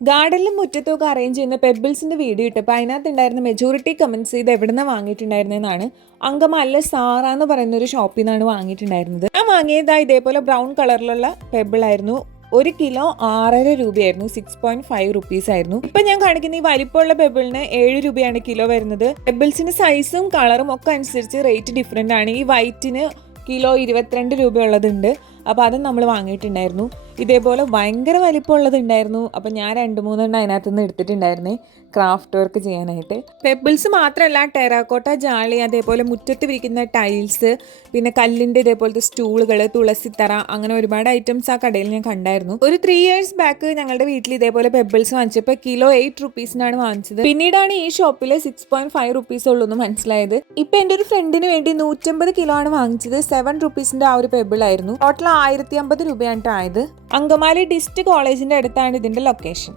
ഗാർഡനിലും മുറ്റത്തൊക്കെ അറേഞ്ച് ചെയ്യുന്ന പെബിൾസിന്റെ വീഡിയോ ഇട്ടപ്പോൾ അതിനകത്ത് ഉണ്ടായിരുന്ന മെജോറിറ്റി കമൻസ് ഇത് എവിടെ നിന്നാണ് വാങ്ങിയിട്ടുണ്ടായിരുന്നതെന്നാണ് അങ്കമല്ല സാറ എന്ന് പറയുന്ന ഒരു ഷോപ്പിൽ നിന്നാണ് വാങ്ങിയിട്ടുണ്ടായിരുന്നത്. ഞാൻ വാങ്ങിയത് ഇതേപോലെ ബ്രൗൺ കളറിലുള്ള പെബിൾ ആയിരുന്നു. ഒരു കിലോ ആറര രൂപയായിരുന്നു. സിക്സ് പോയിന്റ് ഫൈവ് റുപ്പീസ് ആയിരുന്നു. ഇപ്പൊ ഞാൻ കാണിക്കുന്ന ഈ വലിപ്പമുള്ള പെബിളിന് ഏഴ് രൂപയാണ് കിലോ വരുന്നത്. പെബിൾസിന്റെ സൈസും കളറും ഒക്കെ അനുസരിച്ച് റേറ്റ് ഡിഫറെന്റ് ആണ്. ഈ വൈറ്റിന് കിലോ ഇരുപത്തിരണ്ട് രൂപയുള്ളതുണ്ട്. അപ്പോൾ അത് നമ്മൾ വാങ്ങിയിട്ടുണ്ടായിരുന്നു. ഇതേപോലെ ഭയങ്കര വലിപ്പമുള്ളത് ഉണ്ടായിരുന്നു. അപ്പം ഞാൻ രണ്ട് മൂന്നെണ്ണം അതിനകത്ത് നിന്ന് എടുത്തിട്ടുണ്ടായിരുന്നേ ക്രാഫ്റ്റ് വർക്ക് ചെയ്യാനായിട്ട്. പെബിൾസ് മാത്രമല്ല ടെറാക്കോട്ട ജാളി അതേപോലെ മുറ്റത്ത് വിരിക്കുന്ന ടൈൽസ് പിന്നെ കല്ലിന്റെ ഇതേപോലത്തെ സ്റ്റൂളുകൾ തുളസിത്തറ അങ്ങനെ ഒരുപാട് ഐറ്റംസ് ആ കടയിൽ ഞാൻ കണ്ടായിരുന്നു. ഒരു ത്രീ ഇയേഴ്സ് ബാക്ക് ഞങ്ങളുടെ വീട്ടിൽ ഇതേപോലെ പെബിൾസ് വാങ്ങിച്ചപ്പോൾ കിലോ എയ്റ്റ് റുപ്പീസിനാണ് വാങ്ങിച്ചത്. പിന്നീടാണ് ഈ ഷോപ്പിൽ സിക്സ് പോയിന്റ് ഫൈവ് റുപ്പീസ് ഉള്ളൂ എന്ന് മനസ്സിലായത്. ഇപ്പം എന്റെ ഒരു ഫ്രണ്ടിന് വേണ്ടി നൂറ്റമ്പത് കിലോ ആണ് വാങ്ങിച്ചത്. സെവൻ റുപ്പീസിന്റെ ആ ഒരു പെബിൾ ആയിരുന്നു. ടോട്ടൽ ആയിരത്തി അമ്പത് രൂപയാണ് ആയത്. അങ്കമാലി ഡിസ്ട്രിക്ട് കോളേജിന്റെ അടുത്താണ് ഇതിന്റെ ലൊക്കേഷൻ